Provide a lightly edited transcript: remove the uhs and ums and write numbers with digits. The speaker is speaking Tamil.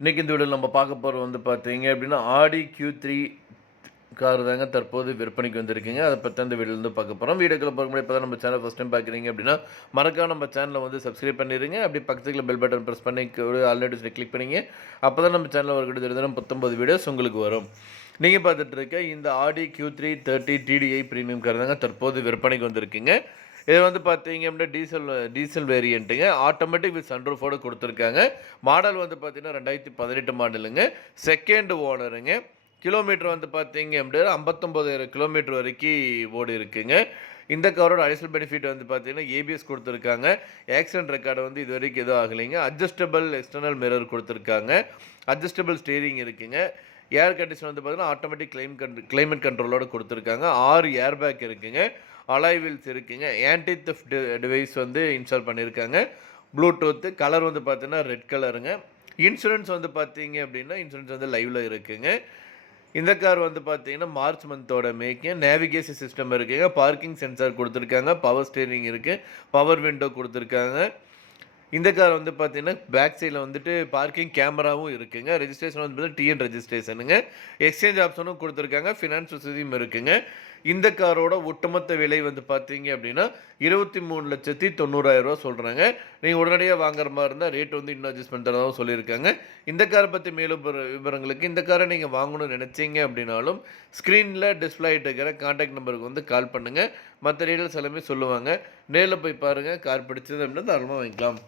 இன்னைக்கு இந்த வீடியோல நம்ம பார்க்க போறது வந்து பார்த்தீங்க அப்படின்னா, ஆடி Q3 கார் தாங்க தற்போது விற்பனைக்கு வந்திருக்குங்க. அத பத்தி அந்த வீடியோல வந்து பார்க்க போறோம். வீடியோக்குள்ள போறதுக்கு முன்னாடி இப்ப தான் நம்ம சேனல் ஃபர்ஸ்ட் டைம் பார்க்குறீங்க அப்படின்னா, மறக்காம நம்ம சேனல வந்து சப்ஸ்கிரைப் பண்ணிருங்க. அப்படியே பக்கத்துல பெல் பட்டன் பிரஸ் பண்ணி ஆல் நோட்டிஃபிகேஷன் கிளிக் பண்ணீங்க. அப்பதான் நம்ம சேனல்ல வரக்கூடிய தினம் 19 வீடியோஸ் உங்களுக்கு வரும். நீங்க பார்த்துட்டு இருக்க இந்த ஆடி Q3 30 TDI பிரீமியம் கார் தாங்க தற்போது விற்பனைக்கு வந்திருக்குங்க. இது வந்து பார்த்தீங்க அப்படின்னா டீசல் வேரியண்ட்டுங்க. ஆட்டோமேட்டிக் வித் சன்ரூஃபோட குடுத்துருக்காங்க. மாடல் வந்து பார்த்தீங்கன்னா 2018 மாடலுங்க. செகண்ட் ஓனருங்க. கிலோமீட்டர் வந்து பார்த்தீங்க அப்படின்னா 59,000 கிலோமீட்டர் வரைக்கும் ஓடி இருக்குங்க. இந்த காரோட அடிஷனல் பெனிஃபிட் வந்து பார்த்தீங்கன்னா, ஏபிஎஸ் குடுத்துருக்காங்க. ஆக்சிடென்ட் ரெக்கார்டு வந்து இதுவரைக்கும் எதுவும் ஆகலைங்க. அட்ஜஸ்டபிள் எக்ஸ்டர்னல் மிரர் குடுத்துருக்காங்க. அட்ஜஸ்டபிள் ஸ்டீரிங் இருக்குங்க. ஏர் கண்டிஷன் வந்து பார்த்தீங்கன்னா, ஆட்டோமேட்டிக் கிளைமேட் கண்ட்ரோலோட குடுத்துருக்காங்க. 6 ஏர் பேக் இருக்குங்க. அலாய் வீல்ஸ் இருக்குங்க. ஆன்டி தெஃப்ட் டிவைஸ் வந்து இன்ஸ்டால் பண்ணியிருக்காங்க. ப்ளூடூத் கலர் வந்து பார்த்தீங்கன்னா, ரெட் கலருங்க. இன்சூரன்ஸ் வந்து பார்த்தீங்க அப்படின்னா, இன்சூரன்ஸ் வந்து லைவ்ல இருக்குங்க. இந்த கார் வந்து பார்த்தீங்கன்னா, மார்ச் மந்தோட மேக்குங்க. நேவிகேஷன் சிஸ்டம் இருக்குங்க. பார்க்கிங் சென்சார் குடுத்துருக்காங்க. பவர் ஸ்டீரிங் இருக்கு. பவர் விண்டோ குடுத்துருக்காங்க. இந்த கார் வந்து பார்த்தீங்கன்னா, பேக் சைட்ல வந்துட்டு பார்க்கிங் கேமராவும் இருக்குங்க. ரெஜிஸ்ட்ரேஷன் வந்து பார்த்தீங்கன்னா, டிஎன் ரெஜிஸ்ட்ரேஷனுங்க. எக்ஸ்சேஞ்ச் ஆப்ஷனும் குடுத்துருக்காங்க. ஃபினான்ஸ் வசதியும் இருக்குங்க. இந்த காரோட ஒட்டுமொத்த விலை வந்து பார்த்தீங்க அப்படின்னா, ரூ. 23,90,000 சொல்றாங்க. நீங்க உடனடியா வாங்குற மாரி இருந்தா ரேட் வந்து இன்னும் அட்ஜஸ்ட் பண்ணி தரதாவும் சொல்லியிருக்காங்க. இந்த கார பத்தி மேலும் விவரங்களுக்கு இந்த கார நீங்க வாங்கணும்னு நினைச்சீங்க அப்படின்னாலும், ஸ்க்ரீன்ல டிஸ்ப்ளே ஆயிட்டு இருக்கிற கான்டாக்ட் நம்பருக்கு வந்து கால் பண்ணுங்க. மத்த டீடைல்ஸ் எல்லாமே சொல்லுவாங்க. நேர்ல போய் பாருங்க. கார் பிடிச்சது அப்படின்னா தாராளமா வாங்கிக்கலாம்.